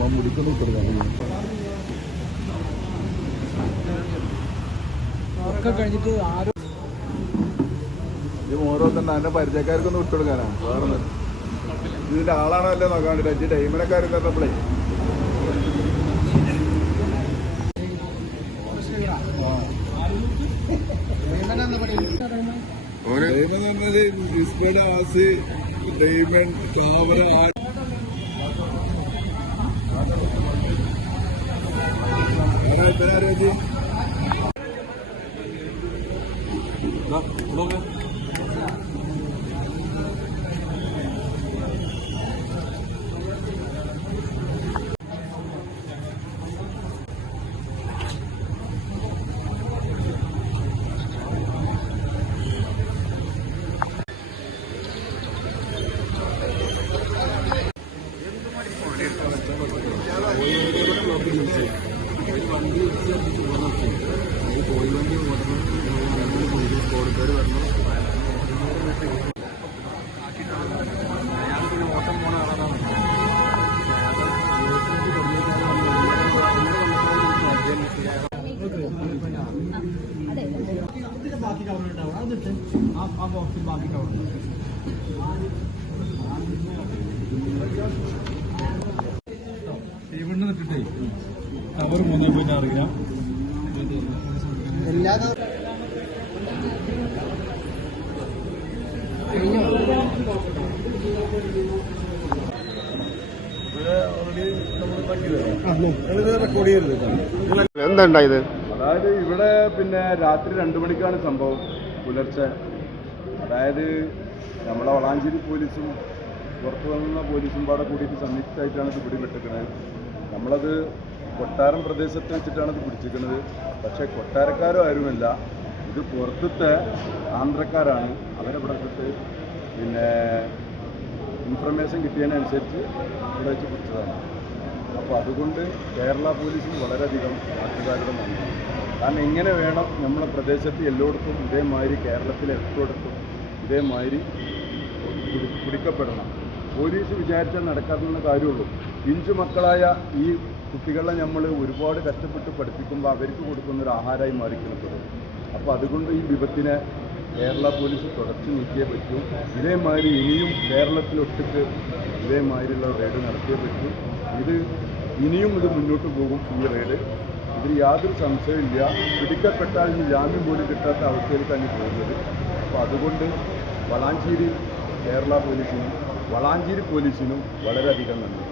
മമ്മൂടിക്കൊന്നും കൊടുക്കാൻ ഒക്കെ കഴിഞ്ഞിട്ട് ആരോ ഈ ഓരോ തന്നെ എൻ്റെ പരിചയക്കാർക്കൊന്നും വിട്ടുകൊടുക്കാനാണ് വേറെ ഇതിൻ്റെ ആളാണോ അല്ലേ നോക്കാൻ വേണ്ടിയിട്ട് അഞ്ച് ടൈമിനെക്കാരും തന്നപ്പോഴേ ഡയമണ്ട് കാവര വണ്ടി പോയി വണ്ടി കോഴിക്കോട് വരണം പിന്നെ ഓട്ടം പോണ ആളാണ് ബാക്കി കവർ ഉണ്ടാവും അതിട്ട് ആ ബോക്സിൽ ബാക്കി കവർ ഇവിടെ നിന്നിട്ടേ കവർ 3.6 ഗ്രാം എന്താ ഉണ്ടായത്? അതായത് ഇവിടെ പിന്നെ രാത്രി 2 മണിക്കാണ് സംഭവം, പുലർച്ചെ. അതായത് നമ്മളെ വളാഞ്ചേരി പോലീസും പുറത്തു വന്ന പോലീസും പാടെ കൂടിയിട്ട് സംയുക്തമായിട്ടാണ് ഇത് പിടിപെട്ടിരിക്കുന്നത്. നമ്മളത് കൊട്ടാരം പ്രദേശത്ത് വെച്ചിട്ടാണ് ഇത് പിടിച്ചിരിക്കുന്നത്. പക്ഷേ കൊട്ടാരക്കാരും ആരുമല്ല, ഇത് പുറത്തത്തെ ആന്ധ്രക്കാരാണ്. അവരെ പുറത്തിട്ട് പിന്നെ ഇൻഫർമേഷൻ കിട്ടിയതിനനുസരിച്ച് ഇവിടെ വെച്ച് പിടിച്ചതാണ്. അപ്പോൾ അതുകൊണ്ട് കേരള പോലീസിന് വളരെയധികം നാട്ടുകാരുടെ നന്ദി. കാരണം ഇങ്ങനെ വേണം നമ്മളെ പ്രദേശത്ത് എല്ലായിടത്തും ഇതേമാതിരി, കേരളത്തിലെ എല്ലായിടത്തും ഇതേമാതിരി പിടിക്കപ്പെടണം. പോലീസ് വിചാരിച്ചാൽ നടക്കാവുന്ന കാര്യമുള്ളൂ. പിഞ്ചു മക്കളായ ഈ കുട്ടികളെ നമ്മൾ ഒരുപാട് കഷ്ടപ്പെട്ട് പഠിപ്പിക്കുമ്പോൾ അവർക്ക് കൊടുക്കുന്നൊരു ആഹാരമായി മാറിക്കുന്നത്. അപ്പോൾ അതുകൊണ്ട് ഈ വിപത്തിനെ കേരള പോലീസ് തുടച്ചു നീക്കിയേ പറ്റൂ. ഇതേമാതിരി ഇനിയും കേരളത്തിലൊട്ടിട്ട് ഇതേമാതിരിയുള്ള റെയ്ഡ് നടത്തിയേ പറ്റൂ. ഇനിയും ഇത് മുന്നോട്ട് പോകും ഈ റെയ്ഡ്. ഇതിൽ യാതൊരു സംശയമില്ല. പിടിക്കപ്പെട്ടാൽ ഇനി ജാമ്യം പോലും കിട്ടാത്ത അവസ്ഥയിൽ തന്നെ പോകുന്നത്. അപ്പോൾ അതുകൊണ്ട് വളാഞ്ചേരി കേരള പോലീസിനും വളാഞ്ചേരി പോലീസിനും വളരെയധികം നന്ദി.